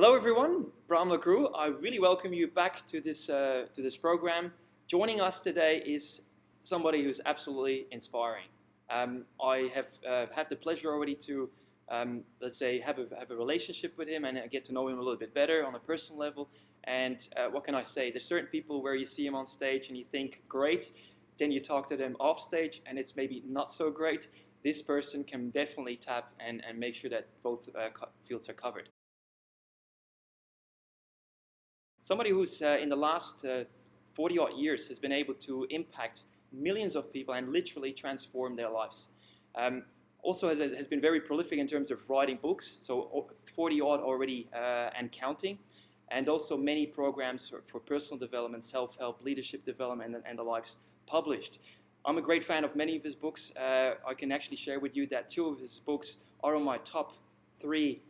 Hello everyone, Bram Lagrou. I really welcome you back to this program. Joining us today is somebody who's absolutely inspiring. I have had the pleasure already to, let's say, have a relationship with him and get to know him a little bit better on a personal level. And what can I say? There's certain people where you see him on stage and you think, great. Then you talk to them off stage and it's maybe not so great. This person can definitely tap and make sure that both fields are covered. Somebody who's in the last 40-odd years has been able to impact millions of people and literally transform their lives. Also has been very prolific in terms of writing books, so 40-odd already and counting, and also many programs for personal development, self-help, leadership development, and the likes published. I'm a great fan of many of his books. I can actually share with you that 2 of his books are on my top 3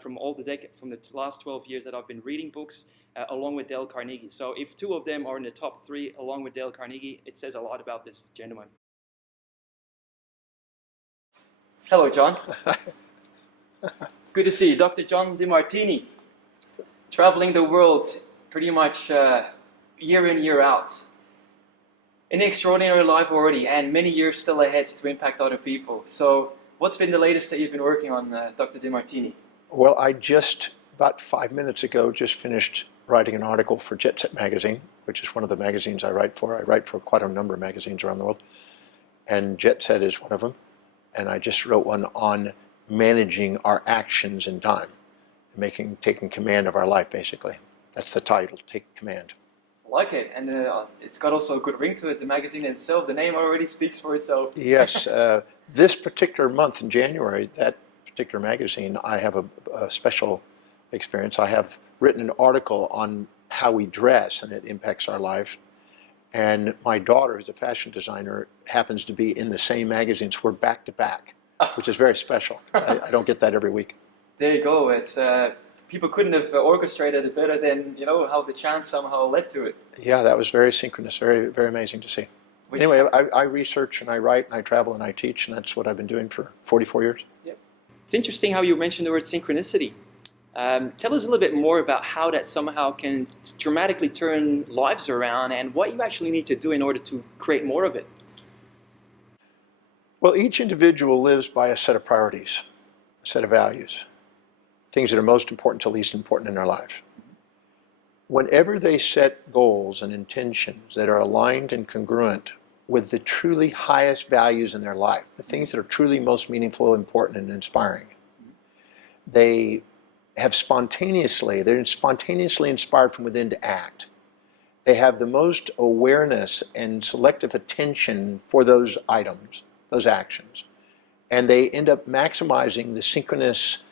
from the last 12 years that I've been reading books. Along with Dale Carnegie. So if 2 of them are in the top 3 along with Dale Carnegie, it says a lot about this gentleman. Hello, John. Good to see you. Dr. John Demartini, traveling the world pretty much year in, year out. An extraordinary life already and many years still ahead to impact other people. So what's been the latest that you've been working on, Dr. Demartini? Well, I just, about 5 minutes ago, just finished writing an article for Jet Set magazine, which is one of the magazines I write for. I write for quite a number of magazines around the world, and Jet Set is one of them. And I just wrote one on managing our actions in time, taking command of our life, basically. That's the title, Take Command. I like it, and it's got also a good ring to it. The magazine itself, the name already speaks for itself. Yes, this particular month in January, that particular magazine, I have a special experience. I have written an article on how we dress and it impacts our life. And my daughter, who's a fashion designer, happens to be in the same magazines. We're back to back, which is very special. I don't get that every week. There you go. It's people couldn't have orchestrated it better than how the chance somehow led to it. Yeah, that was very synchronous, very, very amazing to see. Anyway, I research and I write and I travel and I teach, and that's what I've been doing for 44 years. Yep. It's interesting how you mentioned the word synchronicity. Tell us a little bit more about how that somehow can dramatically turn lives around and what you actually need to do in order to create more of it. Well, each individual lives by a set of priorities, a set of values, things that are most important to least important in their life. Whenever they set goals and intentions that are aligned and congruent with the truly highest values in their life, the things that are truly most meaningful, important, and inspiring, they're spontaneously inspired from within to act. They have the most awareness and selective attention for those items, those actions. And they end up maximizing the synchronous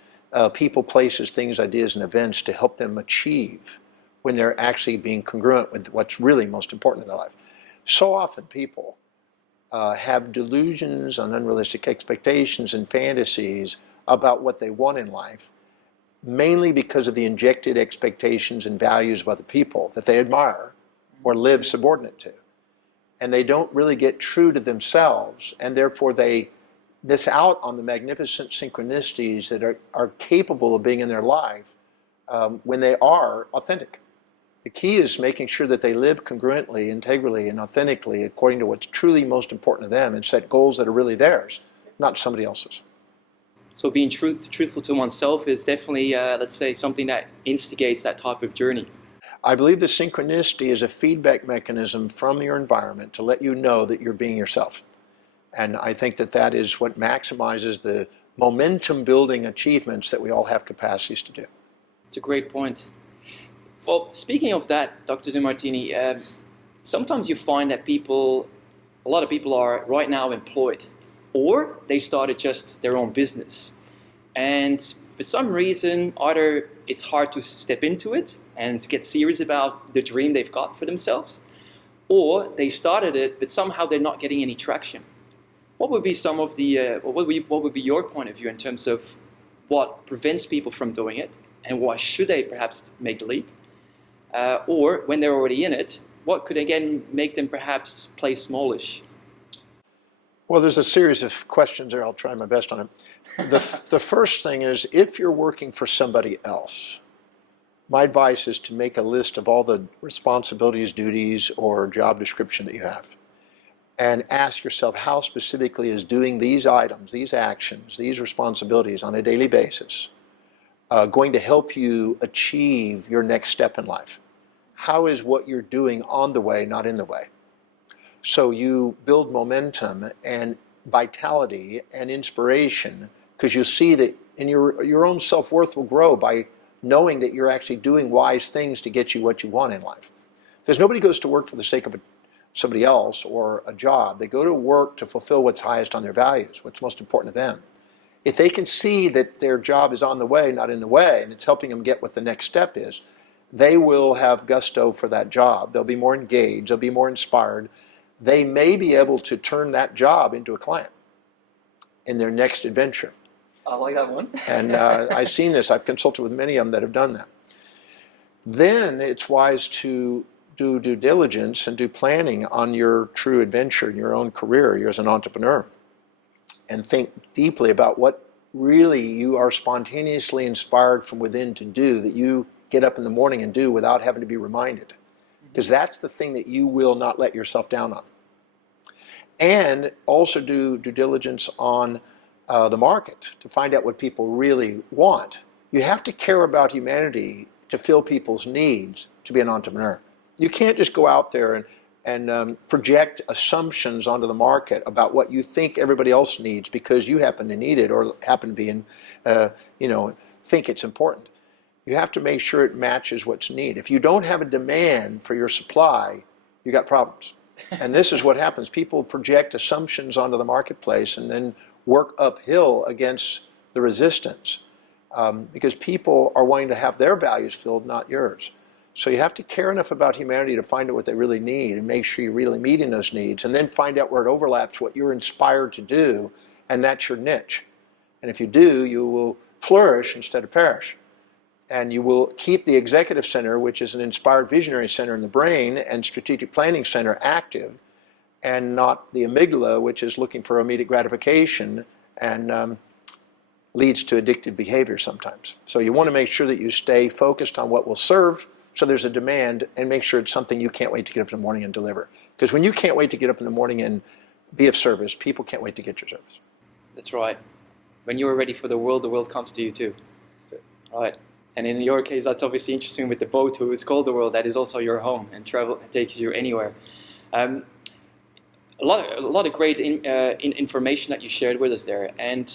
people, places, things, ideas, and events to help them achieve when they're actually being congruent with what's really most important in their life. So often people have delusions on unrealistic expectations and fantasies about what they want in life, mainly because of the injected expectations and values of other people that they admire or live subordinate to. And they don't really get true to themselves, and therefore they miss out on the magnificent synchronicities that are capable of being in their life when they are authentic. The key is making sure that they live congruently, integrally, and authentically according to what's truly most important to them and set goals that are really theirs, not somebody else's. So being truthful to oneself is definitely, let's say, something that instigates that type of journey. I believe the synchronicity is a feedback mechanism from your environment to let you know that you're being yourself. And I think that that is what maximizes the momentum-building achievements that we all have capacities to do. It's a great point. Well, speaking of that, Dr. Demartini, sometimes you find that a lot of people are right now employed, or they started just their own business. And for some reason, either it's hard to step into it and get serious about the dream they've got for themselves, or they started it, but somehow they're not getting any traction. What would be some of the, what would be your point of view in terms of what prevents people from doing it, and why should they perhaps make the leap? Or when they're already in it, what could again make them perhaps play smallish? Well, there's a series of questions there. I'll try my best on it. The first thing is, if you're working for somebody else, my advice is to make a list of all the responsibilities, duties, or job description that you have. And ask yourself, how specifically is doing these items, these actions, these responsibilities on a daily basis going to help you achieve your next step in life? How is what you're doing on the way, not in the way? So you build momentum and vitality and inspiration, because you see that in your own self-worth will grow by knowing that you're actually doing wise things to get you what you want in life. Because nobody goes to work for the sake of somebody else or a job. They go to work to fulfill what's highest on their values, what's most important to them. If they can see that their job is on the way, not in the way, and it's helping them get what the next step is, they will have gusto for that job. They'll be more engaged, they'll be more inspired. They may be able to turn that job into a client in their next adventure. I like that one. And I've seen this, I've consulted with many of them that have done that. Then it's wise to do due diligence and do planning on your true adventure in your own career, you as an entrepreneur, and think deeply about what really you are spontaneously inspired from within to do, that you get up in the morning and do without having to be reminded. Because that's the thing that you will not let yourself down on. And also do due diligence on the market to find out what people really want. You have to care about humanity to fill people's needs to be an entrepreneur. You can't just go out there and project assumptions onto the market about what you think everybody else needs because you happen to need it or happen to be in, think it's important. You have to make sure it matches what's needed. If you don't have a demand for your supply, you got problems. And this is what happens. People project assumptions onto the marketplace and then work uphill against the resistance because people are wanting to have their values filled, not yours. So you have to care enough about humanity to find out what they really need and make sure you're really meeting those needs, and then find out where it overlaps what you're inspired to do, and that's your niche. And if you do, you will flourish instead of perish. And you will keep the executive center, which is an inspired visionary center in the brain, and strategic planning center active, and not the amygdala, which is looking for immediate gratification and leads to addictive behavior sometimes. So you want to make sure that you stay focused on what will serve, so there's a demand, and make sure it's something you can't wait to get up in the morning and deliver. Because when you can't wait to get up in the morning and be of service, people can't wait to get your service. That's right. When you are ready for the world comes to you too. Right. And in your case, that's obviously interesting with the boat, who is called the world. That is also your home, and travel takes you anywhere. A lot of great information that you shared with us there. And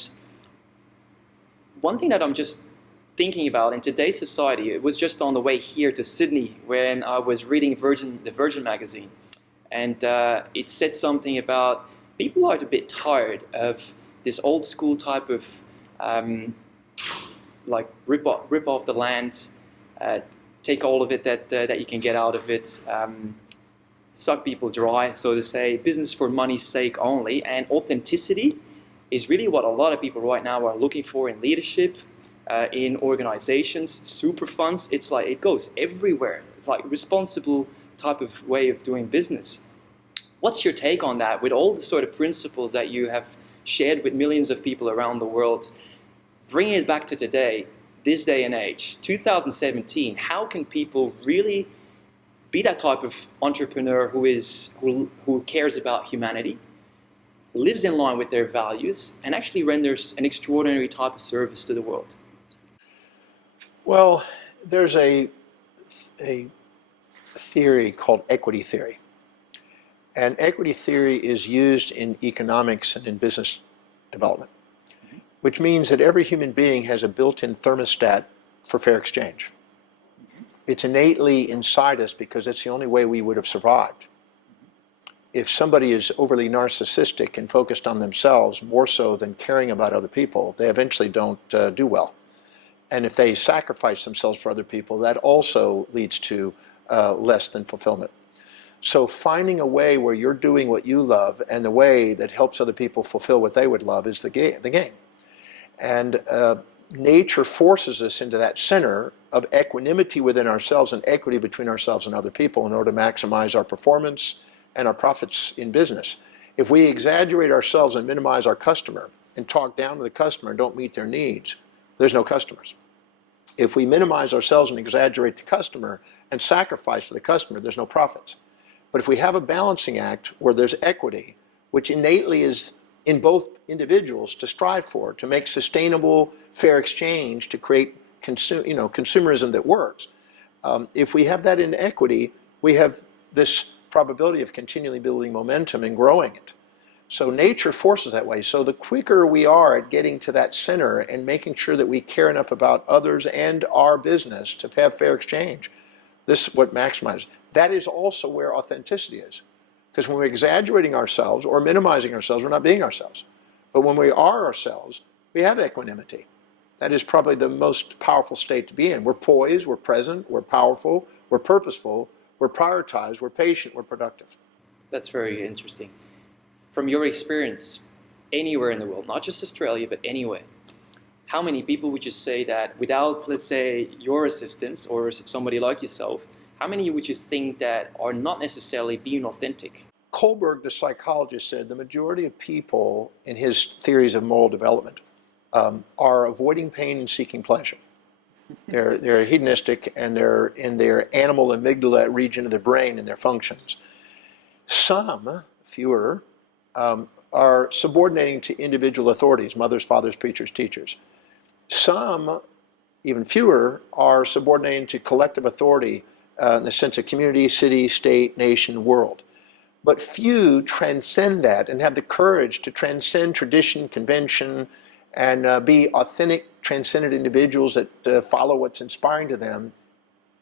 one thing that I'm just thinking about in today's society, it was just on the way here to Sydney when I was reading the Virgin magazine, and it said something about people are a bit tired of this old school type of like rip off the land, take all of it that you can get out of it, suck people dry, so to say, business for money's sake only. And authenticity is really what a lot of people right now are looking for in leadership, in organizations, super funds. It's like it goes everywhere. It's like responsible type of way of doing business. What's your take on that, with all the sort of principles that you have shared with millions of people around the world? Bringing it back to today, this day and age, 2017, how can people really be that type of entrepreneur who cares about humanity, lives in line with their values, and actually renders an extraordinary type of service to the world? Well, there's a theory called equity theory. And equity theory is used in economics and in business development, which means that every human being has a built-in thermostat for fair exchange. It's innately inside us because it's the only way we would have survived. If somebody is overly narcissistic and focused on themselves more so than caring about other people, they eventually don't do well. And if they sacrifice themselves for other people, that also leads to less than fulfillment. So finding a way where you're doing what you love and the way that helps other people fulfill what they would love is the game. And nature forces us into that center of equanimity within ourselves and equity between ourselves and other people in order to maximize our performance and our profits in business. If we exaggerate ourselves and minimize our customer and talk down to the customer and don't meet their needs, there's no customers. If we minimize ourselves and exaggerate the customer and sacrifice for the customer, there's no profits. But if we have a balancing act where there's equity, which innately is in both individuals to strive for, to make sustainable, fair exchange, to create consumerism that works. If we have that in equity, we have this probability of continually building momentum and growing it. So nature forces that way. So the quicker we are at getting to that center and making sure that we care enough about others and our business to have fair exchange, this is what maximizes. That is also where authenticity is. Because when we're exaggerating ourselves or minimizing ourselves, we're not being ourselves. But when we are ourselves, we have equanimity. That is probably the most powerful state to be in. We're poised, we're present, we're powerful, we're purposeful, we're prioritized, we're patient, we're productive. That's very interesting. From your experience, anywhere in the world, not just Australia, but anywhere, how many people would you say that without, let's say, your assistance or somebody like yourself, how many would you think that are not necessarily being authentic? Kohlberg, the psychologist, said the majority of people in his theories of moral development are avoiding pain and seeking pleasure. They're hedonistic and they're in their animal amygdala region of the brain and their functions. Some, fewer, are subordinating to individual authorities, mothers, fathers, preachers, teachers. Some, even fewer, are subordinating to collective authority in the sense of community, city, state, nation, world. But few transcend that and have the courage to transcend tradition, convention, and be authentic, transcendent individuals that follow what's inspiring to them,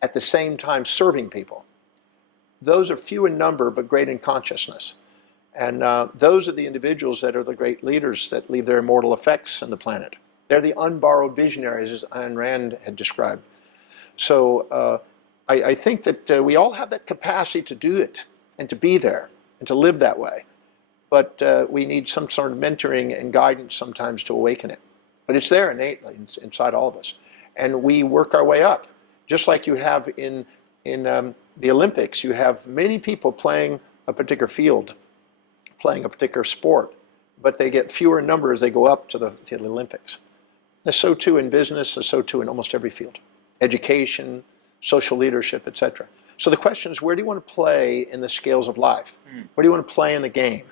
at the same time serving people. Those are few in number, but great in consciousness. And those are the individuals that are the great leaders that leave their immortal effects on the planet. They're the unborrowed visionaries, as Ayn Rand had described. So I think that we all have that capacity to do it and to be there and to live that way. But we need some sort of mentoring and guidance sometimes to awaken it. But it's there innately inside all of us. And we work our way up. Just like you have in the Olympics, you have many people playing a particular field, playing a particular sport, but they get fewer in number as they go up to the Olympics. That's so too in business, and so too in almost every field. Education, social leadership, etc. So the question is, where do you want to play in the scales of life? Where do you want to play in the game?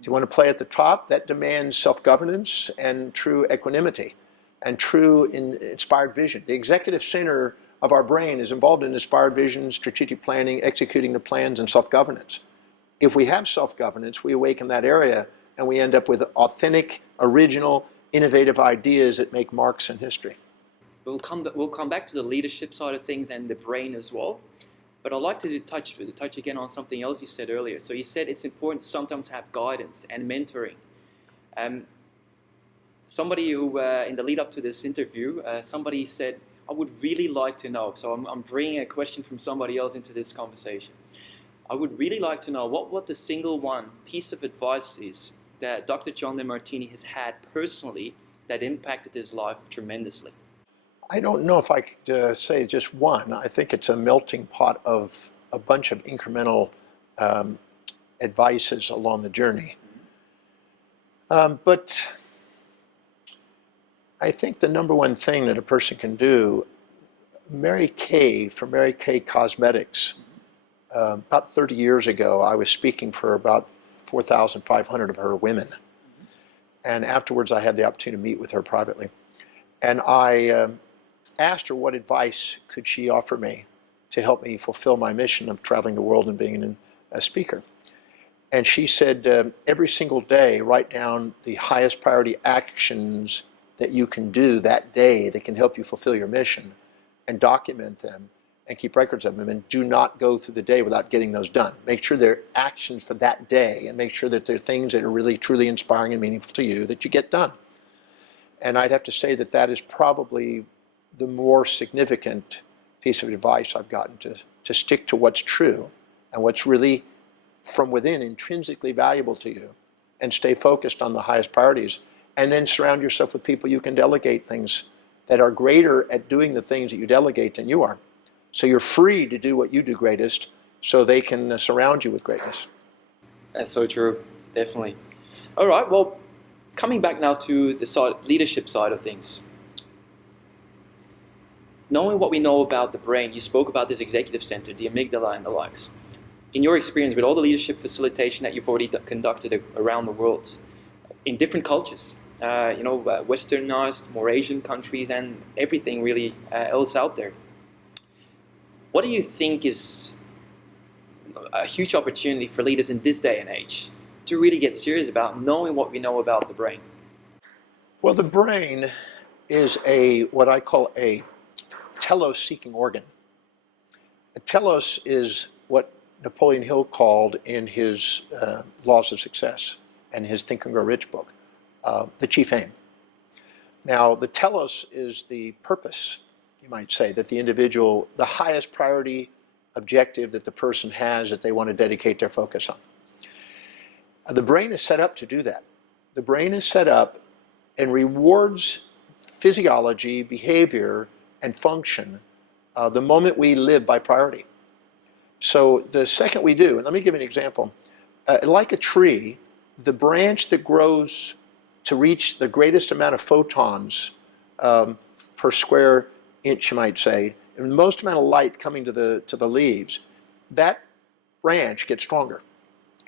Do you want to play at the top? That demands self-governance and true equanimity and true inspired vision. The executive center of our brain is involved in inspired vision, strategic planning, executing the plans, and self-governance. If we have self-governance, we awaken that area and we end up with authentic, original, innovative ideas that make marks in history. We'll come back to the leadership side of things and the brain as well. But I'd like to touch again on something else you said earlier. So you said it's important to sometimes have guidance and mentoring. Somebody who, in the lead up to this interview, somebody said, I would really like to know, so I'm bringing a question from somebody else into this conversation. I would really like to know what the single one piece of advice is that Dr. John Demartini has had personally that impacted his life tremendously. I don't know if I could say just one. I think it's a melting pot of a bunch of incremental advices along the journey. But I think the number one thing that a person can do, Mary Kay from Mary Kay Cosmetics, about 30 years ago, I was speaking for about 4,500 of her women. And afterwards, I had the opportunity to meet with her privately. And I asked her what advice could she offer me to help me fulfill my mission of traveling the world and being a speaker. And she said, every single day, write down the highest priority actions that you can do that day that can help you fulfill your mission, and document them and keep records of them, and do not go through the day without getting those done. Make sure they're actions for that day, and make sure that they're things that are really truly inspiring and meaningful to you that you get done. And I'd have to say that that is probably the more significant piece of advice I've gotten, to stick to what's true and what's really from within intrinsically valuable to you, and stay focused on the highest priorities, and then surround yourself with people you can delegate things that are greater at doing the things that you delegate than you are. So you're free to do what you do greatest, so they can surround you with greatness. That's so true, definitely. All right, well, coming back now to the leadership side of things. knowing what we know about the brain, you spoke about this executive center, the amygdala and the likes. In your experience with all the leadership facilitation that you've already conducted around the world, in different cultures, westernized, more Asian countries, and everything really else out there, what do you think is a huge opportunity for leaders in this day and age to really get serious about knowing what we know about the brain? Well, the brain is what I call a telos-seeking organ. A telos is what Napoleon Hill called in his Laws of Success and his Think and Grow Rich book, the chief aim. Now, the telos is the purpose, you might say, that the individual, the highest priority objective that the person has that they want to dedicate their focus on. The brain is set up to do that. The brain is set up and rewards physiology, behavior, and function the moment we live by priority. So the second we do, and let me give you an example, like a tree, the branch that grows to reach the greatest amount of photons per square inch, you might say, and the most amount of light coming to the leaves, that branch gets stronger.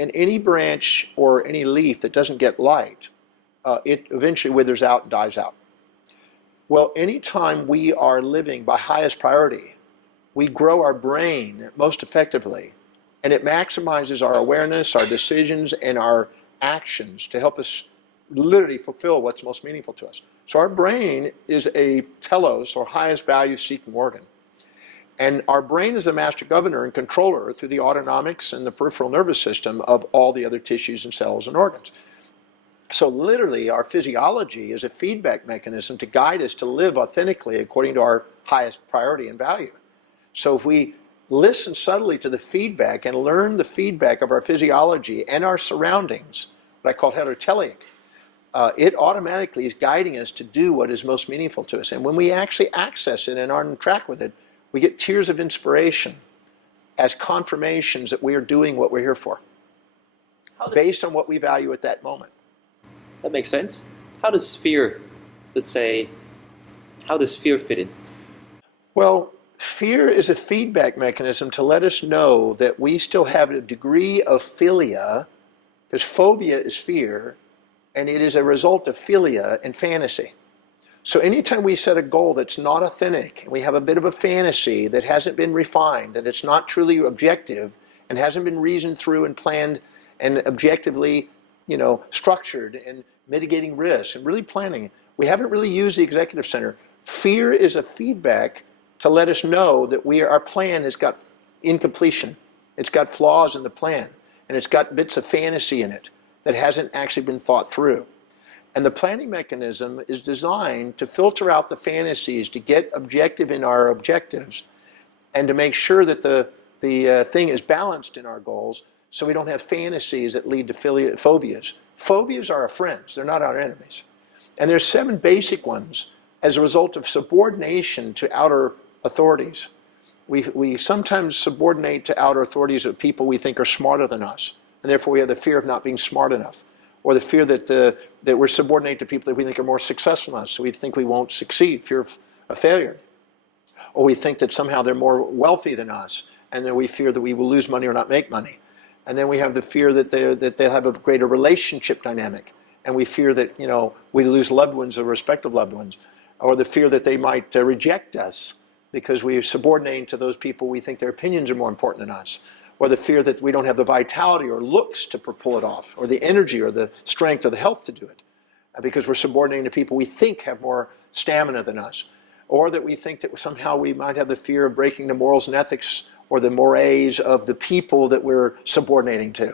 And any branch or any leaf that doesn't get light, it eventually withers out and dies out. Well, anytime we are living by highest priority, we grow our brain most effectively, and it maximizes our awareness, our decisions, and our actions to help us literally fulfill what's most meaningful to us. So our brain is a telos, or highest value seeking organ. And our brain is a master governor and controller through the autonomics and the peripheral nervous system of all the other tissues and cells and organs. So literally our physiology is a feedback mechanism to guide us to live authentically according to our highest priority and value. So if we listen subtly to the feedback and learn the feedback of our physiology and our surroundings, what I call heterotelic, it automatically is guiding us to do what is most meaningful to us. And when we actually access it and are on track with it, we get tears of inspiration as confirmations that we are doing what we're here for, based on what we value at that moment. That makes sense. How does fear, how does fear fit in? Well, fear is a feedback mechanism to let us know that we still have a degree of philia, because phobia is fear, and it is a result of philia and fantasy. So anytime we set a goal that's not authentic, and we have a bit of a fantasy that hasn't been refined, that it's not truly objective, and hasn't been reasoned through and planned and objectively, structured and mitigating risks and really planning, we haven't really used the executive center. Fear is a feedback to let us know that our plan has got incompletion. It's got flaws in the plan, and it's got bits of fantasy in it that hasn't actually been thought through. And the planning mechanism is designed to filter out the fantasies, to get objective in our objectives, and to make sure that the thing is balanced in our goals, so we don't have fantasies that lead to phobias. Phobias are our friends, they're not our enemies. And there's 7 basic ones as a result of subordination to outer authorities. We sometimes subordinate to outer authorities of people we think are smarter than us, and therefore we have the fear of not being smart enough, or the fear that we're subordinate to people that we think are more successful than us, so we think we won't succeed, fear of failure. Or we think that somehow they're more wealthy than us, and then we fear that we will lose money or not make money. And then we have the fear that they'll have a greater relationship dynamic, and we fear that we lose loved ones or respective loved ones, or the fear that they might reject us because we are subordinating to those people we think their opinions are more important than us, or the fear that we don't have the vitality or looks to pull it off, or the energy or the strength or the health to do it, because we're subordinating to people we think have more stamina than us, or that we think that somehow we might have the fear of breaking the morals and ethics or the mores of the people that we're subordinating to.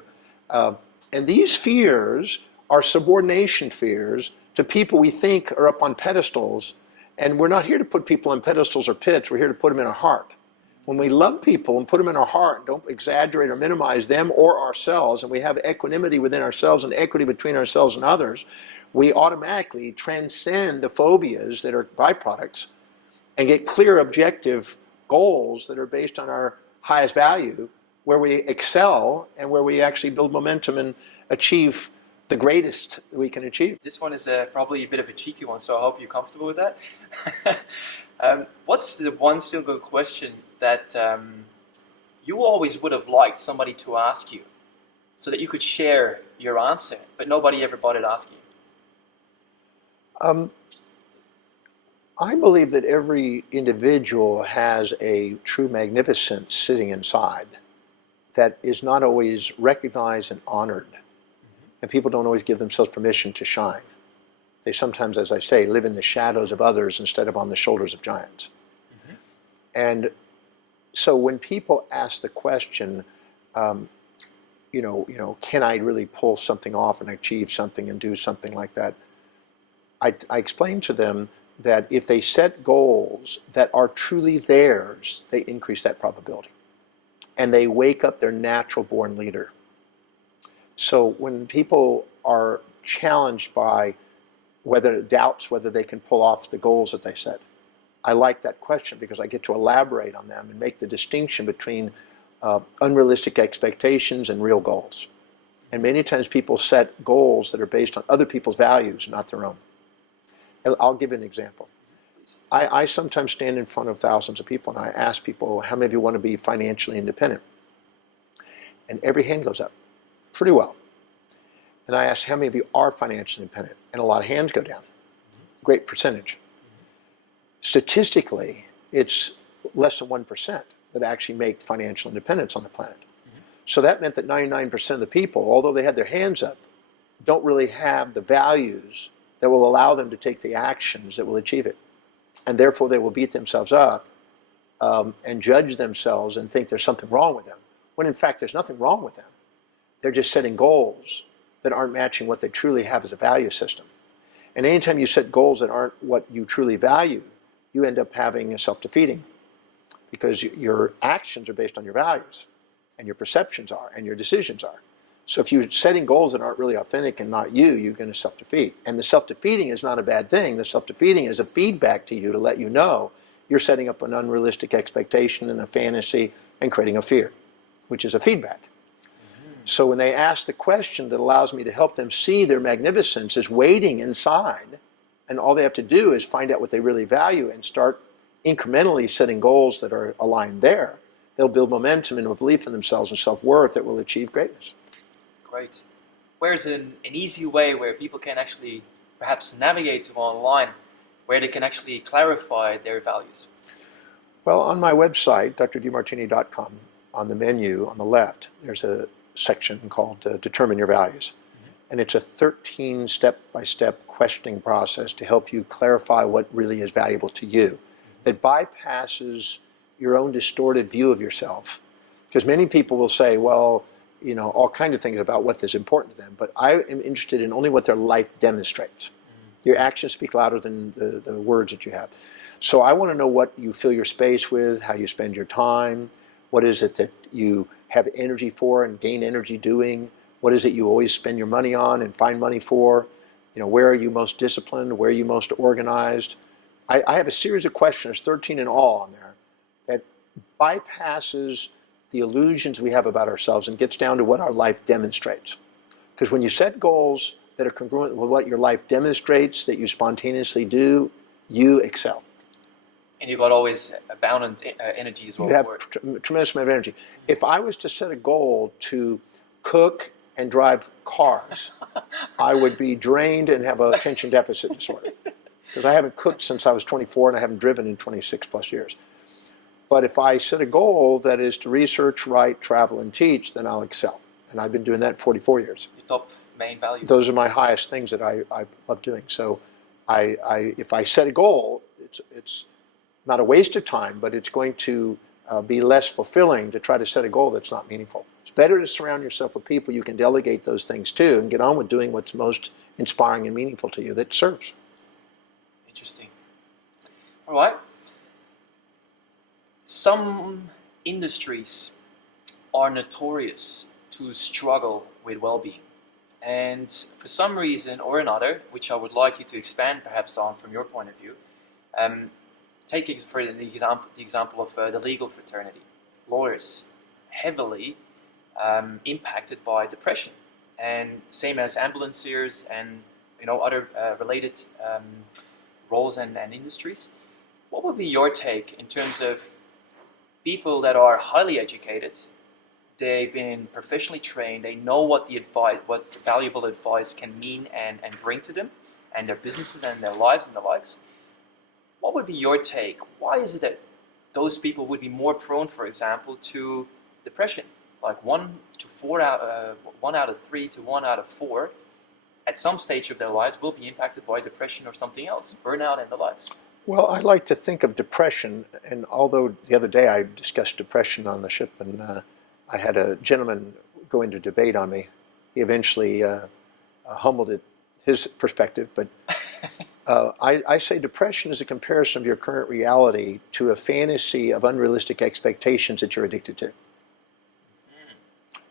And these fears are subordination fears to people we think are up on pedestals, and we're not here to put people on pedestals or pits, we're here to put them in our heart. When we love people and put them in our heart, don't exaggerate or minimize them or ourselves, and we have equanimity within ourselves and equity between ourselves and others, we automatically transcend the phobias that are byproducts and get clear objective goals that are based on our highest value, where we excel and where we actually build momentum and achieve the greatest we can achieve. This one is probably a bit of a cheeky one, so I hope you're comfortable with that. What's the one single question that you always would have liked somebody to ask you so that you could share your answer, but nobody ever bothered asking you? I believe that every individual has a true magnificence sitting inside that is not always recognized and honored. And people don't always give themselves permission to shine. They sometimes, as I say, live in the shadows of others instead of on the shoulders of giants. And so when people ask the question, can I really pull something off and achieve something and do something like that? I explain to them that if they set goals that are truly theirs, they increase that probability. And they wake up their natural born leader. So when people are challenged by doubts whether they can pull off the goals that they set, I like that question because I get to elaborate on them and make the distinction between unrealistic expectations and real goals. And many times people set goals that are based on other people's values, not their own. I'll give an example. I sometimes stand in front of thousands of people and I ask people, how many of you want to be financially independent? And every hand goes up pretty well. And I ask, how many of you are financially independent? And a lot of hands go down. Great percentage. Statistically, it's less than 1% that actually make financial independence on the planet. So that meant that 99% of the people, although they had their hands up, don't really have the values that will allow them to take the actions that will achieve it. And therefore they will beat themselves up and judge themselves and think there's something wrong with them, when in fact there's nothing wrong with them. They're just setting goals that aren't matching what they truly have as a value system. And anytime you set goals that aren't what you truly value, you end up having a self-defeating, because your actions are based on your values, and your perceptions are, and your decisions are. So if you're setting goals that aren't really authentic and not you, you're going to self-defeat. And the self-defeating is not a bad thing. The self-defeating is a feedback to you to let you know you're setting up an unrealistic expectation and a fantasy and creating a fear, which is a feedback. So when they ask the question that allows me to help them see their magnificence is waiting inside, and all they have to do is find out what they really value and start incrementally setting goals that are aligned there, they'll build momentum and a belief in themselves and self-worth that will achieve greatness. Great. Where's an easy way where people can actually perhaps navigate to online, where they can actually clarify their values? Well, on my website, drdemartini.com, on the menu on the left, there's a section called Determine Your Values. And it's a 13 step-by-step questioning process to help you clarify what really is valuable to you, that bypasses your own distorted view of yourself. Because many people will say, well, all kinds of things about what is important to them, but I am interested in only what their life demonstrates. Your actions speak louder than the words that you have. So I want to know what you fill your space with, how you spend your time, what is it that you have energy for and gain energy doing, what is it you always spend your money on and find money for, where are you most disciplined, where are you most organized. I have a series of questions, 13 in all on there, that bypasses the illusions we have about ourselves and gets down to what our life demonstrates. Because when you set goals that are congruent with what your life demonstrates, that you spontaneously do, you excel. And you've got always abundant energy as well. You have tremendous amount of energy. If I was to set a goal to cook and drive cars, I would be drained and have a attention deficit disorder. Because I haven't cooked since I was 24 and I haven't driven in 26 plus years. But if I set a goal that is to research, write, travel, and teach, then I'll excel. And I've been doing that 44 years. Your top main values. Those are my highest things that I love doing. So if I set a goal, it's not a waste of time, but it's going to be less fulfilling to try to set a goal that's not meaningful. It's better to surround yourself with people you can delegate those things to and get on with doing what's most inspiring and meaningful to you that serves. Interesting. All right. Some industries are notorious to struggle with well-being. And for some reason or another, which I would like you to expand perhaps on from your point of view, take for the example of the legal fraternity. Lawyers heavily impacted by depression. and same as ambulanciers and other related roles and industries. What would be your take in terms of people that are highly educated? They've been professionally trained. They know what what valuable advice can mean and bring to them, and their businesses and their lives and the likes. What would be your take? Why is it that those people would be more prone, for example, to depression? Like 1 out of 3 to 1 out of 4, at some stage of their lives, will be impacted by depression or something else, burnout and the likes. Well, I like to think of depression, and although the other day I discussed depression on the ship, and I had a gentleman go into debate on me. He eventually humbled it, his perspective, but I say depression is a comparison of your current reality to a fantasy of unrealistic expectations that you're addicted to.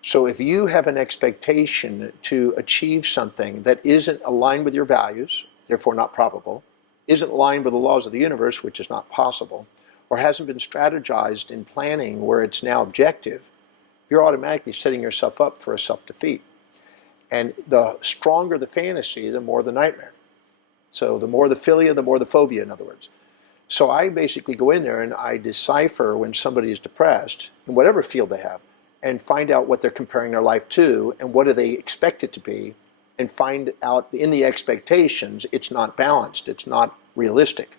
So if you have an expectation to achieve something that isn't aligned with your values, therefore not probable, isn't aligned with the laws of the universe, which is not possible, or hasn't been strategized in planning where it's now objective, you're automatically setting yourself up for a self-defeat. And the stronger the fantasy, the more the nightmare. So the more the philia, the more the phobia, in other words. So I basically go in there and I decipher when somebody is depressed, in whatever field they have, and find out what they're comparing their life to and what do they expect it to be, and find out in the expectations it's not balanced, it's not realistic.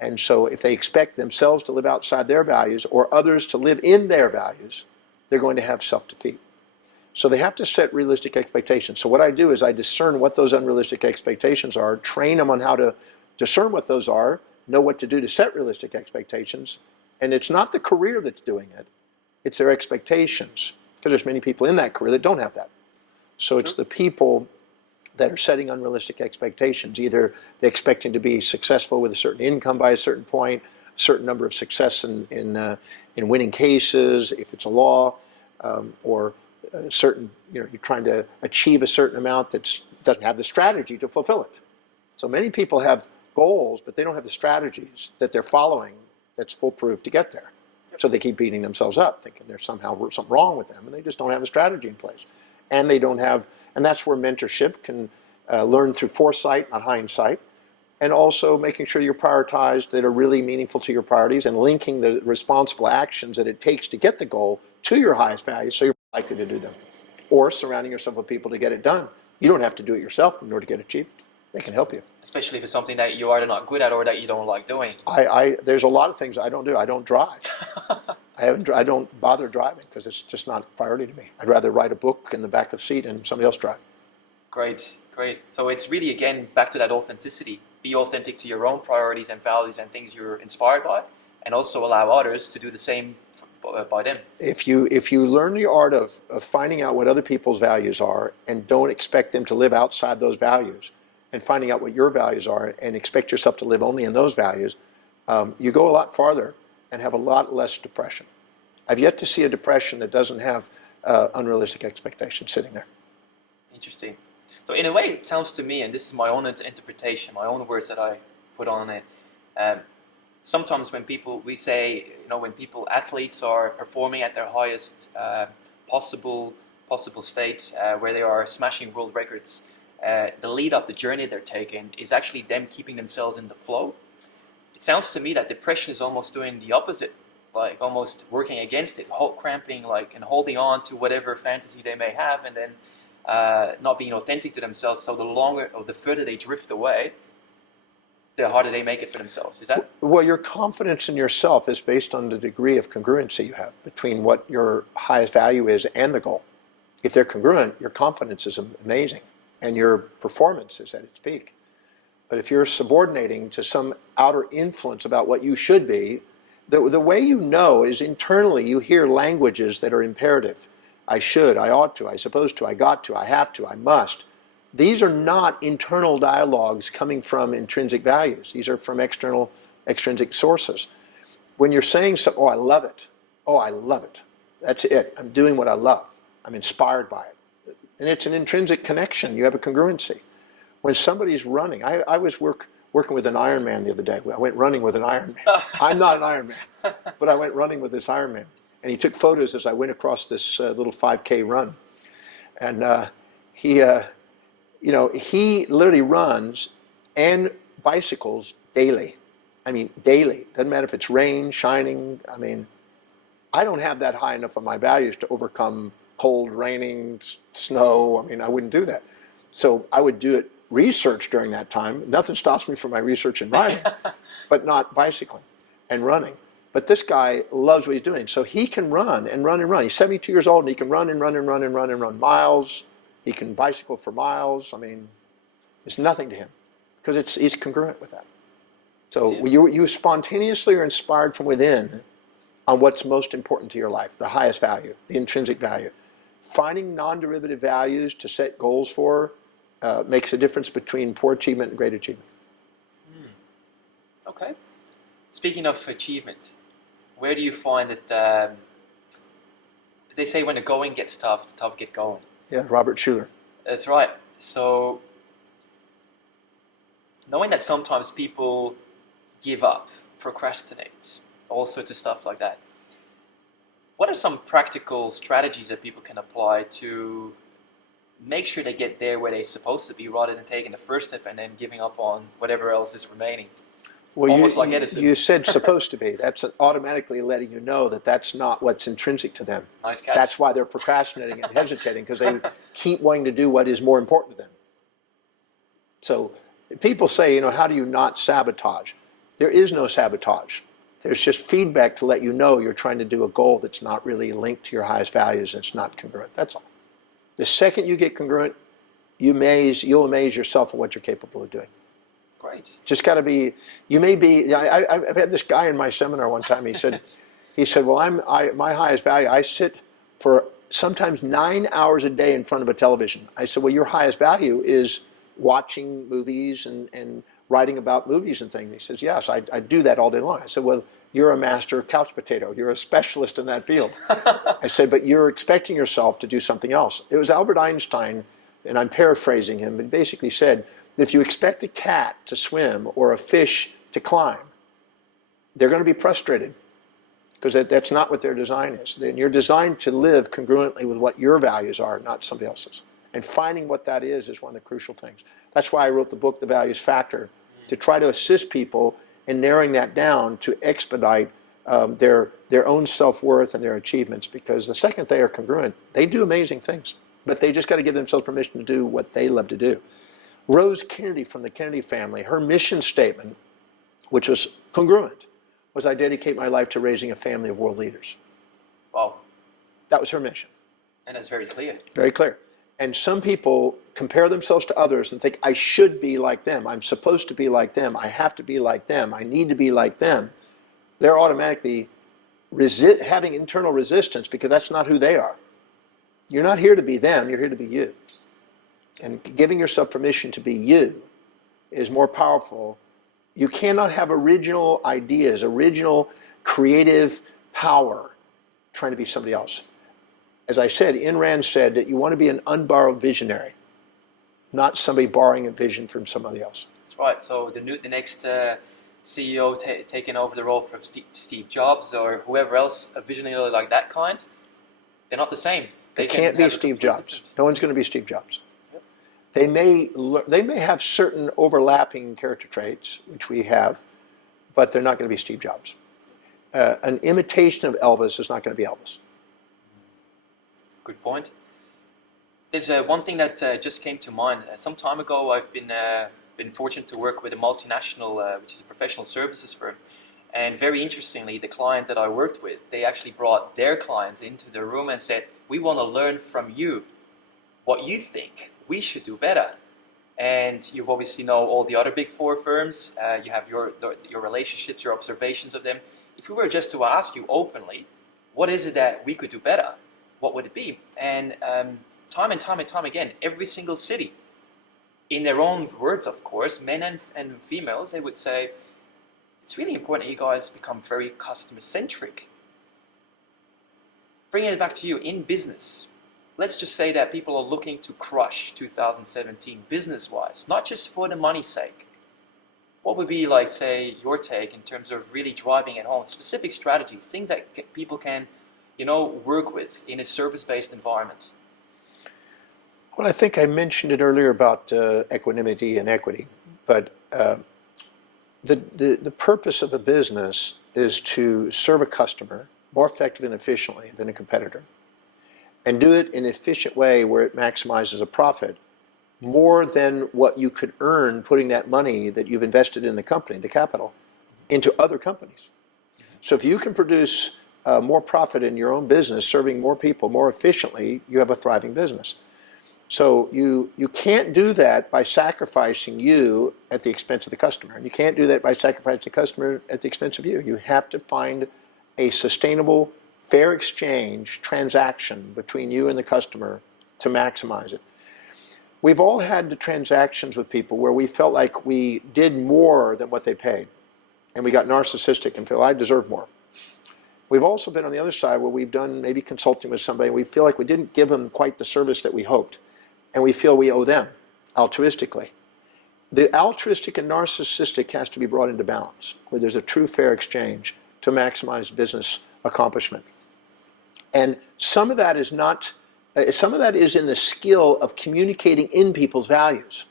And so if they expect themselves to live outside their values or others to live in their values, they're going to have self-defeat. So they have to set realistic expectations. So what I do is I discern what those unrealistic expectations are, train them on how to discern what those are, know what to do to set realistic expectations. And it's not the career that's doing it, it's their expectations. Because there's many people in that career that don't have that. So it's the people that are setting unrealistic expectations. Either they're expecting to be successful with a certain income by a certain point, a certain number of success in winning cases, if it's a law, or a certain, you're trying to achieve a certain amount that doesn't have the strategy to fulfill it. So many people have goals, but they don't have the strategies that they're following that's foolproof to get there. So they keep beating themselves up, thinking there's somehow something wrong with them, and they just don't have a strategy in place. And they don't have, and that's where mentorship can learn through foresight, not hindsight, and also making sure you're prioritized that are really meaningful to your priorities and linking the responsible actions that it takes to get the goal to your highest values so you're likely to do them. Or surrounding yourself with people to get it done. You don't have to do it yourself in order to get it achieved. They can help you. Especially if it's something that you are not good at or that you don't like doing. There's a lot of things I don't do. I don't drive. I don't bother driving because it's just not a priority to me. I'd rather write a book in the back of the seat and somebody else drive. Great. So it's really, again, back to that authenticity. Be authentic to your own priorities and values and things you're inspired by, and also allow others to do the same by them. If you learn the art of finding out what other people's values are and don't expect them to live outside those values, and finding out what your values are and expect yourself to live only in those values, you go a lot farther and have a lot less depression. I've yet to see a depression that doesn't have unrealistic expectations sitting there. Interesting. So in a way, it sounds to me, and this is my own interpretation, my own words that I put on it, sometimes when we say, when athletes are performing at their highest possible state, where they are smashing world records, the lead up, the journey they're taking is actually them keeping themselves in the flow. It sounds to me that depression is almost doing the opposite, like almost working against it, cramping, and holding on to whatever fantasy they may have, and then not being authentic to themselves. So the longer or the further they drift away, the harder they make it for themselves. Is that? Well, your confidence in yourself is based on the degree of congruency you have between what your highest value is and the goal. If they're congruent, your confidence is amazing and your performance is at its peak. But if you're subordinating to some outer influence about what you should be, the way you know is internally you hear languages that are imperative. I should, I ought to, I supposed to, I got to, I have to, I must. These are not internal dialogues coming from intrinsic values. These are from extrinsic sources. When you're saying something, oh, I love it. Oh, I love it. That's it. I'm doing what I love. I'm inspired by it. And it's an intrinsic connection. You have a congruency. When somebody's running, I was working with an Ironman the other day. I went running with an Ironman. I'm not an Ironman, but I went running with this Ironman. And he took photos as I went across this little 5K run. And He literally runs and bicycles daily. I mean, daily. Doesn't matter if it's rain, shining. I mean, I don't have that high enough of my values to overcome cold, raining, snow. I mean, I wouldn't do that. So I would do it research during that time. Nothing stops me from my research and writing, but not bicycling and running. But this guy loves what he's doing. So he can run and run and run. He's 72 years old and he can run and run and run and run and run miles. He can bicycle for miles. I mean, it's nothing to him because he's congruent with that. So you spontaneously are inspired from within on what's most important to your life, the highest value, the intrinsic value. Finding non-derivative values to set goals for makes a difference between poor achievement and great achievement. Okay. Speaking of achievement, where do you find that, they say when the going gets tough, the tough get going. Yeah, Robert Schuller. That's right. So, knowing that sometimes people give up, procrastinate, all sorts of stuff like that, what are some practical strategies that people can apply to make sure they get there where they're supposed to be rather than taking the first step and then giving up on whatever else is remaining? Well, almost like Edison. You said supposed to be. That's automatically letting you know that that's not what's intrinsic to them. Nice catch. That's why they're procrastinating and hesitating, because they keep wanting to do what is more important to them. So people say, how do you not sabotage? There is no sabotage. There's just feedback to let you know you're trying to do a goal that's not really linked to your highest values and it's not congruent. That's all. The second you get congruent, you'll amaze yourself at what you're capable of doing. Great. Just got to be. You may be. I've had this guy in my seminar one time. He said, well, my highest value. I sit for sometimes 9 hours a day in front of a television. I said, well, your highest value is watching movies and writing about movies and things. He says, yes, I do that all day long. I said, well, you're a master couch potato. You're a specialist in that field. I said, but you're expecting yourself to do something else. It was Albert Einstein, and I'm paraphrasing him, but basically said, if you expect a cat to swim or a fish to climb, they're going to be frustrated because that's not what their design is. You're designed to live congruently with what your values are, not somebody else's. And finding what that is one of the crucial things. That's why I wrote the book, The Values Factor, to try to assist people in narrowing that down to expedite their own self-worth and their achievements, because the second they are congruent, they do amazing things. But they just got to give themselves permission to do what they love to do. Rose Kennedy from the Kennedy family, her mission statement, which was congruent, was I dedicate my life to raising a family of world leaders. Wow. That was her mission. And that's very clear. Very clear. And some people compare themselves to others and think, I should be like them. I'm supposed to be like them. I have to be like them. I need to be like them. They're automatically having internal resistance because that's not who they are. You're not here to be them. You're here to be you. And giving yourself permission to be you is more powerful. You cannot have original ideas, original creative power trying to be somebody else. As I said, Ayn Rand said that you want to be an unborrowed visionary, not somebody borrowing a vision from somebody else. That's right. So the next CEO taking over the role from Steve Jobs or whoever else, a visionary like that kind, they're not the same. They can't be Steve Jobs. No one's going to be Steve Jobs. Yep. They may have certain overlapping character traits, which we have, but they're not going to be Steve Jobs. An imitation of Elvis is not going to be Elvis. Good point. There's one thing that just came to mind. Some time ago, I've been fortunate to work with a multinational, which is a professional services firm. And very interestingly, the client that I worked with, they actually brought their clients into the room and said, we want to learn from you what you think we should do better. And you've obviously know all the other big four firms. You have your relationships, your observations of them. If we were just to ask you openly, what is it that we could do better? What would it be? And time and time again, every single city, in their own words, of course, men and females, they would say, it's really important that you guys become very customer-centric. Bringing it back to you, in business, let's just say that people are looking to crush 2017 business-wise, not just for the money's sake. What would be, like, say, your take in terms of really driving it home, specific strategies, things that people can work with in a service-based environment? Well, I think I mentioned it earlier about equanimity and equity, but the purpose of a business is to serve a customer more effectively and efficiently than a competitor, and do it in an efficient way where it maximizes a profit more than what you could earn putting that money that you've invested in the company, the capital, into other companies. So if you can produce more profit in your own business, serving more people more efficiently, you have a thriving business. So you can't do that by sacrificing you at the expense of the customer. And you can't do that by sacrificing the customer at the expense of you. You have to find a sustainable, fair exchange transaction between you and the customer to maximize it. We've all had the transactions with people where we felt like we did more than what they paid. And we got narcissistic and feel, I deserve more. We've also been on the other side where we've done maybe consulting with somebody and we feel like we didn't give them quite the service that we hoped. And we feel we owe them altruistically. The altruistic and narcissistic has to be brought into balance, where there's a true fair exchange to maximize business accomplishment. And some of that is not, some of that is in the skill of communicating in people's values.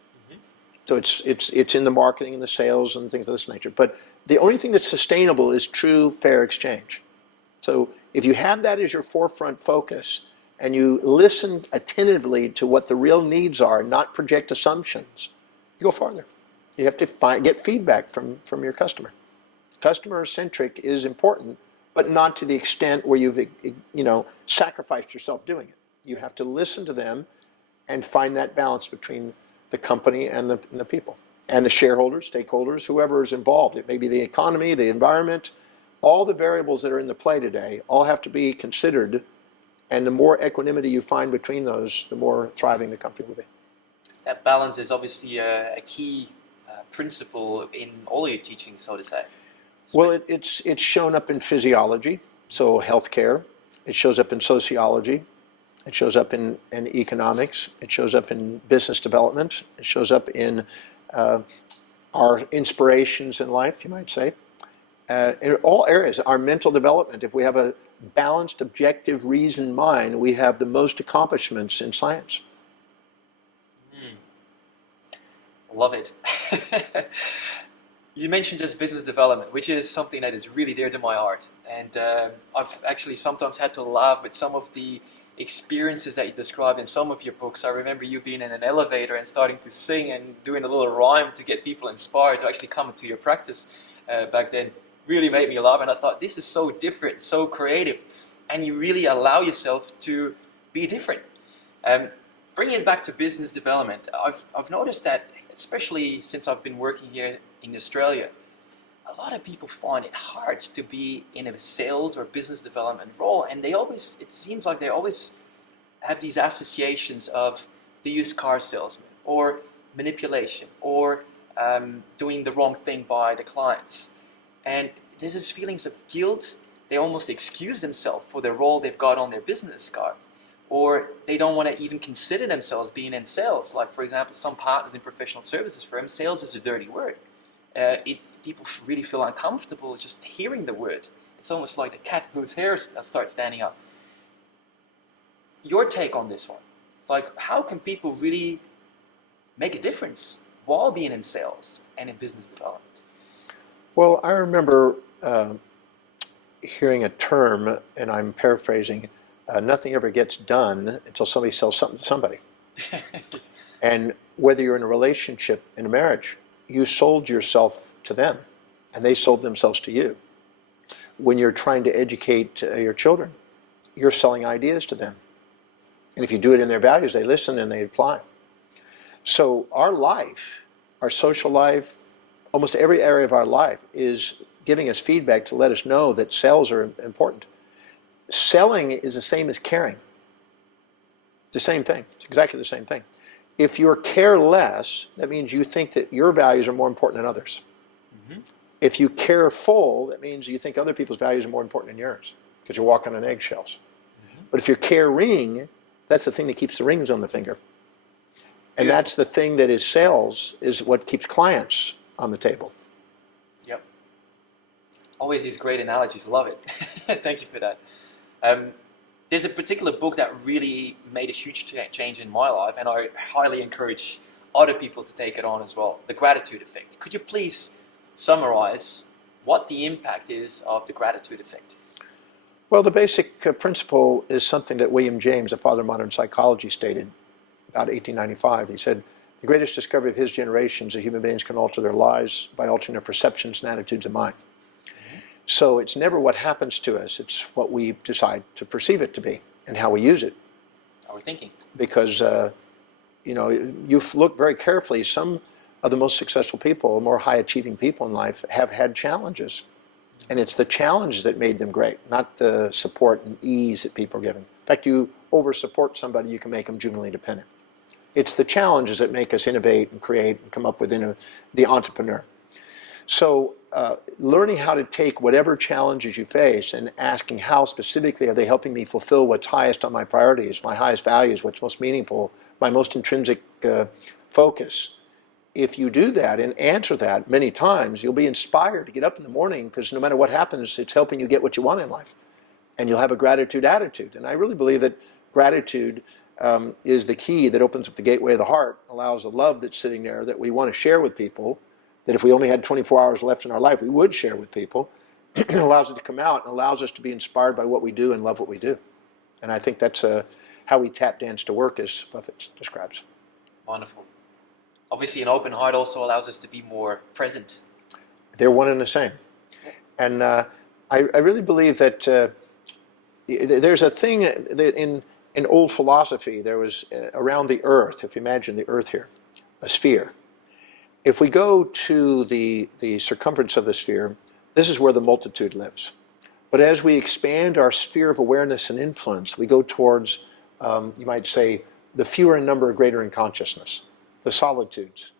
So it's in the marketing and the sales and things of this nature. But the only thing that's sustainable is true fair exchange. So if you have that as your forefront focus and you listen attentively to what the real needs are, not project assumptions, you go farther. You have to get feedback from your customer. Customer-centric is important, but not to the extent where you've sacrificed yourself doing it. You have to listen to them and find that balance between the company and the people, and the shareholders, stakeholders, whoever is involved. It may be the economy, the environment, all the variables that are in the play today all have to be considered, and the more equanimity you find between those, the more thriving the company will be. That balance is obviously a key principle in all your teaching, so to say. Well, it's shown up in physiology, so healthcare. It shows up in sociology. It shows up in economics. It shows up in business development. It shows up in our inspirations in life, you might say. In all areas, our mental development. If we have a balanced, objective, reasoned mind, we have the most accomplishments in science. Love it. You mentioned just business development, which is something that is really dear to my heart. And I've actually sometimes had to laugh with some of the experiences that you describe in some of your books. I remember you being in an elevator and starting to sing and doing a little rhyme to get people inspired to actually come into your practice back then. Really made me laugh, and I thought, this is so different, so creative, and you really allow yourself to be different. Bringing it back to business development, I've noticed that, especially since I've been working here in Australia, a lot of people find it hard to be in a sales or business development role, and it seems like they always have these associations of the used car salesman, or manipulation, or doing the wrong thing by the clients. And there's this feelings of guilt. They almost excuse themselves for the role they've got on their business card, or they don't want to even consider themselves being in sales. Like, for example, some partners in professional services firms, sales is a dirty word. People really feel uncomfortable just hearing the word. It's almost like the cat whose hair starts standing up. Your take on this one? Like, how can people really make a difference while being in sales and in business development? Well, I remember hearing a term, and I'm paraphrasing, nothing ever gets done until somebody sells something to somebody. And whether you're in a relationship, in a marriage, you sold yourself to them, and they sold themselves to you. When you're trying to educate your children, you're selling ideas to them. And if you do it in their values, they listen and they apply. So our life, our social life, almost every area of our life is giving us feedback to let us know that sales are important. Selling is the same as caring. The same thing. It's exactly the same thing. If you're careless, that means you think that your values are more important than others. Mm-hmm. If you care full, that means you think other people's values are more important than yours, because you're walking on eggshells. Mm-hmm. But if you're caring, that's the thing that keeps the rings on the finger. And Beautiful. That's the thing that is sales, is what keeps clients on the table. Yep. Always these great analogies. Love it. Thank you for that. there's a particular book that really made a huge change in my life, and I highly encourage other people to take it on as well. The Gratitude Effect. Could you please summarize what the impact is of the Gratitude Effect? Well, the basic principle is something that William James, the father of modern psychology, stated about 1895. He said, the greatest discovery of his generation is that human beings can alter their lives by altering their perceptions and attitudes of mind. So it's never what happens to us, it's what we decide to perceive it to be and how we use it. How we're thinking. Because, you know, you look very carefully, some of the most successful people, more high-achieving people in life have had challenges. And it's the challenges that made them great, not the support and ease that people are given. In fact, you over-support somebody, you can make them juvenilely dependent. It's the challenges that make us innovate and create and come up with the entrepreneur. So learning how to take whatever challenges you face and asking how specifically are they helping me fulfill what's highest on my priorities, my highest values, what's most meaningful, my most intrinsic focus. If you do that and answer that many times, you'll be inspired to get up in the morning because no matter what happens, it's helping you get what you want in life. And you'll have a gratitude attitude. And I really believe that gratitude is the key that opens up the gateway of the heart, allows the love that's sitting there that we want to share with people, that if we only had 24 hours left in our life, we would share with people. It allows it to come out and allows us to be inspired by what we do and love what we do. And I think that's how we tap dance to work, as Buffett describes. Wonderful. Obviously, an open heart also allows us to be more present. They're one and the same. And I really believe that there's a thing that in old philosophy, there was around the earth, if you imagine the earth here, a sphere. If we go to the circumference of the sphere, this is where the multitude lives. But as we expand our sphere of awareness and influence, we go towards, you might say, the fewer in number, greater in consciousness, the solitudes,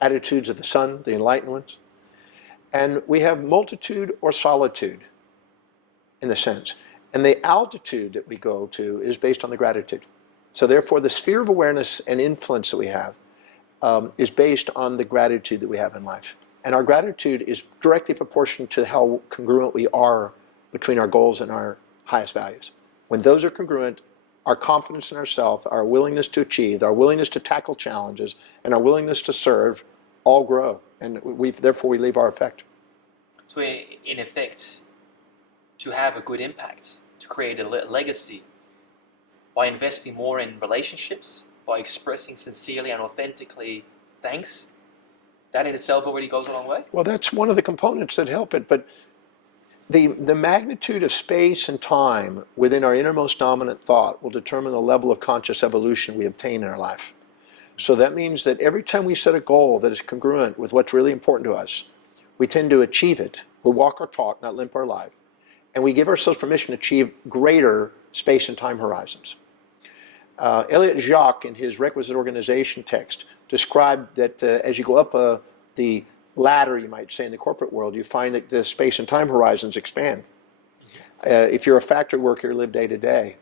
attitudes of the sun, the enlightened ones. And we have multitude or solitude in the sense. And the altitude that we go to is based on the gratitude. So therefore, the sphere of awareness and influence that we have is based on the gratitude that we have in life. And our gratitude is directly proportional to how congruent we are between our goals and our highest values. When those are congruent, our confidence in ourselves, our willingness to achieve, our willingness to tackle challenges, and our willingness to serve all grow. And therefore we leave our effect. So in effect, to have a good impact, to create a legacy, by investing more in relationships, by expressing sincerely and authentically thanks, that in itself already goes a long way? Well, that's one of the components that help it, but the magnitude of space and time within our innermost dominant thought will determine the level of conscious evolution we obtain in our life. So that means that every time we set a goal that is congruent with what's really important to us, we tend to achieve it. We walk our talk, not limp our life. And we give ourselves permission to achieve greater space and time horizons. Elliot Jacques, in his Requisite Organization text, described that as you go up the ladder, you might say, in the corporate world, you find that the space and time horizons expand. If you're a factory worker, you live day to day,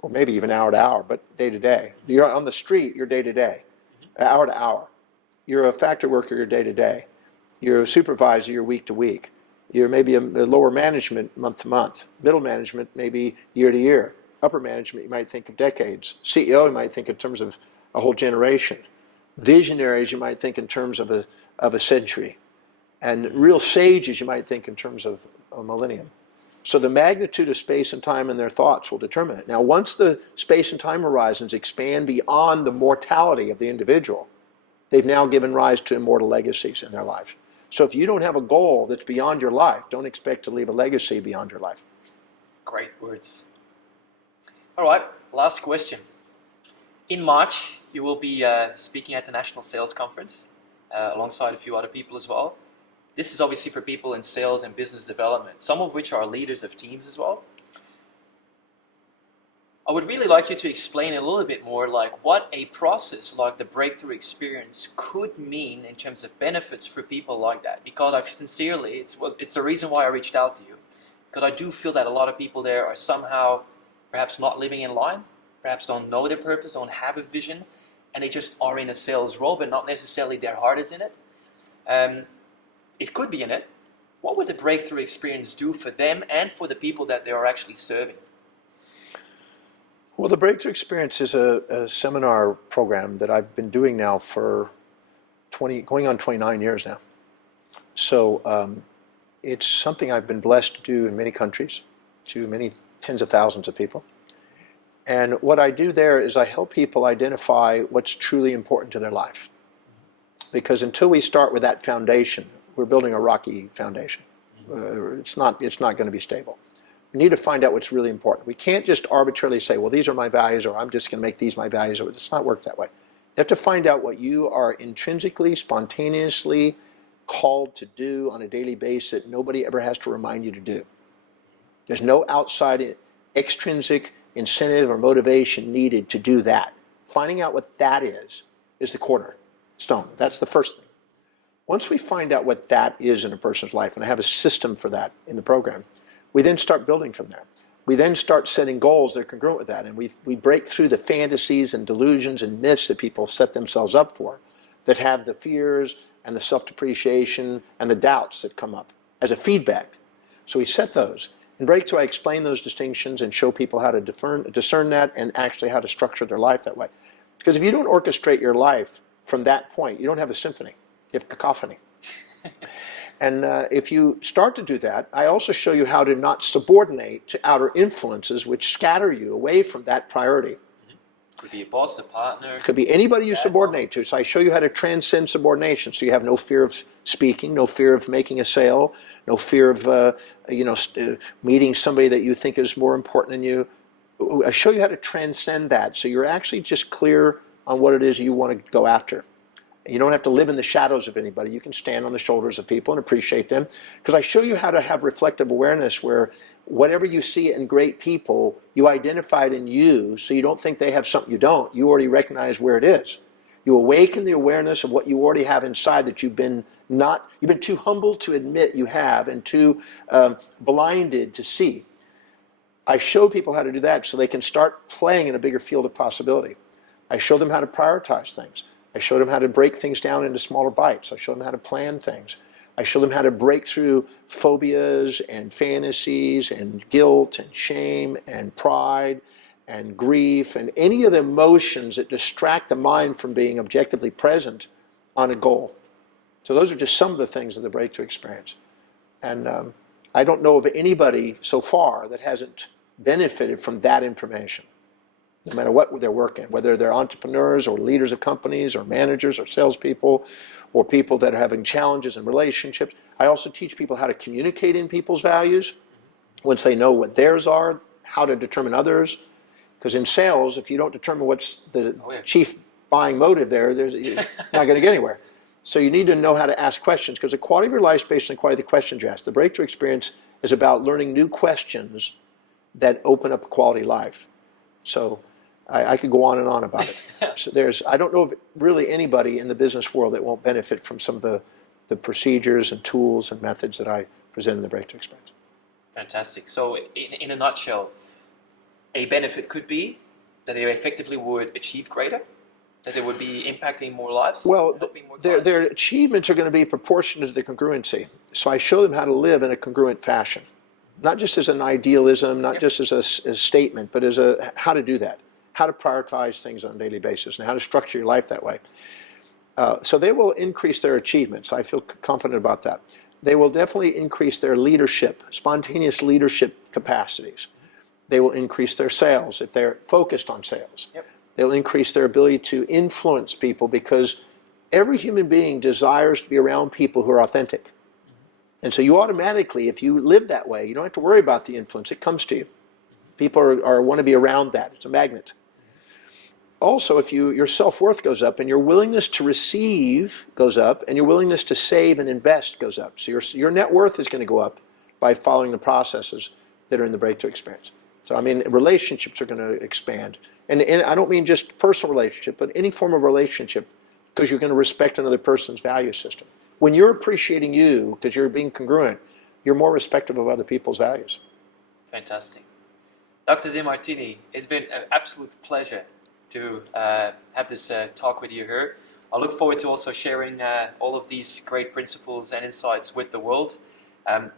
or maybe even hour to hour, but day to day. You're on the street, you're day to day, hour to hour. You're a factory worker, you're day to day. You're a supervisor, you're week to week. You're maybe a lower management month to month. Middle management, maybe year to year. Upper management, you might think of decades. CEO, you might think in terms of a whole generation. Visionaries, you might think in terms of a century. And real sages, you might think in terms of a millennium. So the magnitude of space and time in their thoughts will determine it. Now, once the space and time horizons expand beyond the mortality of the individual, they've now given rise to immortal legacies in their life. So if you don't have a goal that's beyond your life, don't expect to leave a legacy beyond your life. Great words. All right, last question. In March, you will be speaking at the National Sales Conference alongside a few other people as well. This is obviously for people in sales and business development, some of which are leaders of teams as well. I would really like you to explain a little bit more like what a process like the breakthrough experience could mean in terms of benefits for people like that. Because it's the reason why I reached out to you. Because I do feel that a lot of people there are somehow perhaps not living in line, perhaps don't know their purpose, don't have a vision, and they just are in a sales role, but not necessarily their heart is in it. It could be in it. What would the breakthrough experience do for them and for the people that they are actually serving? Well, the Breakthrough Experience is a seminar program that I've been doing now for going on 29 years now. So it's something I've been blessed to do in many countries, to many tens of thousands of people. And what I do there is I help people identify what's truly important to their life. Because until we start with that foundation, we're building a rocky foundation. It's not going to be stable. We need to find out what's really important. We can't just arbitrarily say, well, these are my values, or I'm just going to make these my values. It's not work that way. You have to find out what you are intrinsically, spontaneously called to do on a daily basis that nobody ever has to remind you to do. There's no outside extrinsic incentive or motivation needed to do that. Finding out what that is the cornerstone. That's the first thing. Once we find out what that is in a person's life, and I have a system for that in the program, we then start building from there. We then start setting goals that are congruent with that, and we break through the fantasies and delusions and myths that people set themselves up for, that have the fears and the self-depreciation and the doubts that come up as a feedback. So we set those. In Breakthrough, I explain those distinctions and show people how to discern that and actually how to structure their life that way. Because if you don't orchestrate your life from that point, you don't have a symphony. You have cacophony. And if you start to do that, I also show you how to not subordinate to outer influences which scatter you away from that priority. Could be a boss, a partner. Could be anybody you subordinate to. So I show you how to transcend subordination. So you have no fear of speaking, no fear of making a sale, no fear of meeting somebody that you think is more important than you. I show you how to transcend that. So you're actually just clear on what it is you want to go after. You don't have to live in the shadows of anybody. You can stand on the shoulders of people and appreciate them. Because I show you how to have reflective awareness where whatever you see in great people, you identify it in you, so you don't think they have something you don't. You already recognize where it is. You awaken the awareness of what you already have inside that you've been too humble to admit you have and too blinded to see. I show people how to do that so they can start playing in a bigger field of possibility. I show them how to prioritize things. I show them how to break things down into smaller bites. I show them how to plan things. I show them how to break through phobias and fantasies and guilt and shame and pride and grief and any of the emotions that distract the mind from being objectively present on a goal. So those are just some of the things of the Breakthrough Experience. And I don't know of anybody so far that hasn't benefited from that information. No matter what they're working, whether they're entrepreneurs or leaders of companies or managers or salespeople or people that are having challenges in relationships. I also teach people how to communicate in people's values once they know what theirs are, how to determine others. Because in sales, if you don't determine what's the chief buying motive there, you're not going to get anywhere. So you need to know how to ask questions because the quality of your life is based on the quality of the questions you ask. The Breakthrough Experience is about learning new questions that open up a quality life. So I could go on and on about it. So I don't know of really anybody in the business world that won't benefit from some of the procedures and tools and methods that I present in the Breakthrough Experience. Fantastic. So in a nutshell, a benefit could be that they effectively would achieve greater, that they would be impacting more lives? Well, their achievements are going to be proportionate to the congruency. So I show them how to live in a congruent fashion. Not just as an idealism, not just as a statement, but as how to do that. How to prioritize things on a daily basis and how to structure your life that way. So they will increase their achievements. I feel confident about that. They will definitely increase their leadership, spontaneous leadership capacities. They will increase their sales if they're focused on sales. Yep. They'll increase their ability to influence people because every human being desires to be around people who are authentic. And so you automatically, if you live that way, you don't have to worry about the influence. It comes to you. People want to be around that. It's a magnet. Also, if your self-worth goes up and your willingness to receive goes up and your willingness to save and invest goes up. So your net worth is going to go up by following the processes that are in the Breakthrough Experience. So, I mean, relationships are going to expand. And I don't mean just personal relationship, but any form of relationship because you're going to respect another person's value system. When you're appreciating you because you're being congruent, you're more respectful of other people's values. Fantastic. Dr. Demartini, it's been an absolute pleasure to have this talk with you here. I look forward to also sharing all of these great principles and insights with the world.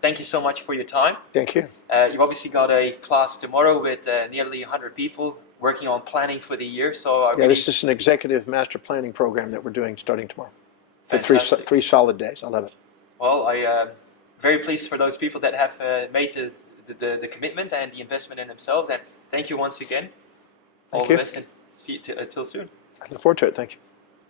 Thank you so much for your time. Thank you. You've obviously got a class tomorrow with nearly 100 people working on planning for the year. So I Yeah, really, this is an executive master planning program that we're doing starting tomorrow. For Fantastic. three solid days. I love it. well, I very pleased for those people that have made the commitment and the investment in themselves. And thank you once again. All Thank the you. best and see you till soon. I look forward to it. Thank you.